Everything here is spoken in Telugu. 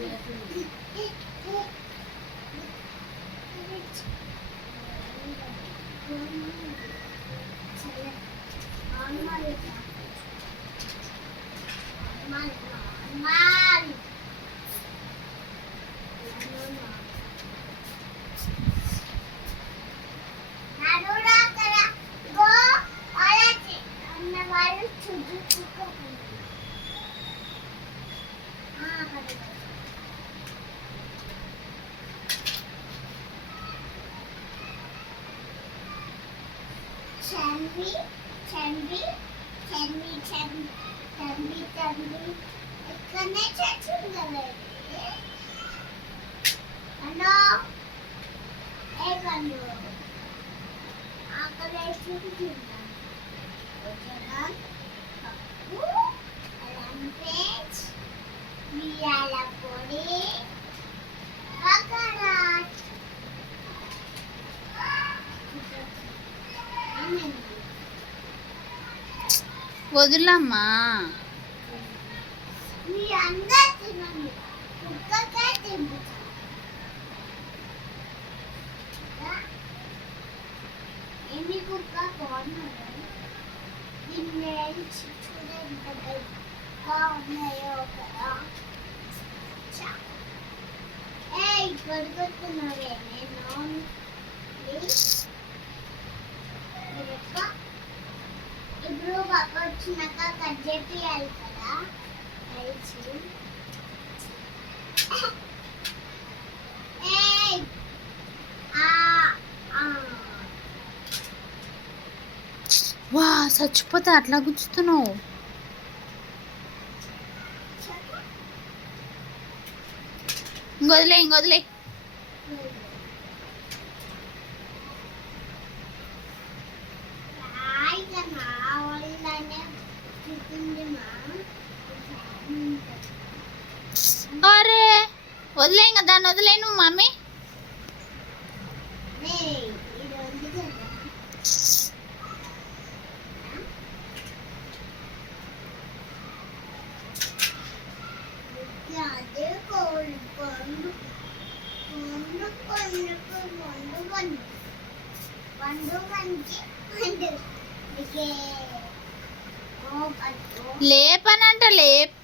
Normal. Normal. Normal. చంవి చంవి చంవి చంవి చంవి చంవి ఎక్కడనే చచ్చి ఉంది హలో ఏ కన్ను ఆకలి తింటా ఓకేనా పప్పు అల్లం పేస్ట్ మిరియాల పొడి బకరాట్ వదులమ్మా. కొడుకుతున్నావే నేను ఇప్పుడు పాప వచ్చినాక కట్ చేపియాలి కదా. వా చచ్చిపోతే అట్లా గుచ్చుతున్నావు. ఇంకొదిలే ఇంకొదిలే వదిలే ఇంకా దాన్ని వదిలేను మమ్మీ. లేపనంట లేప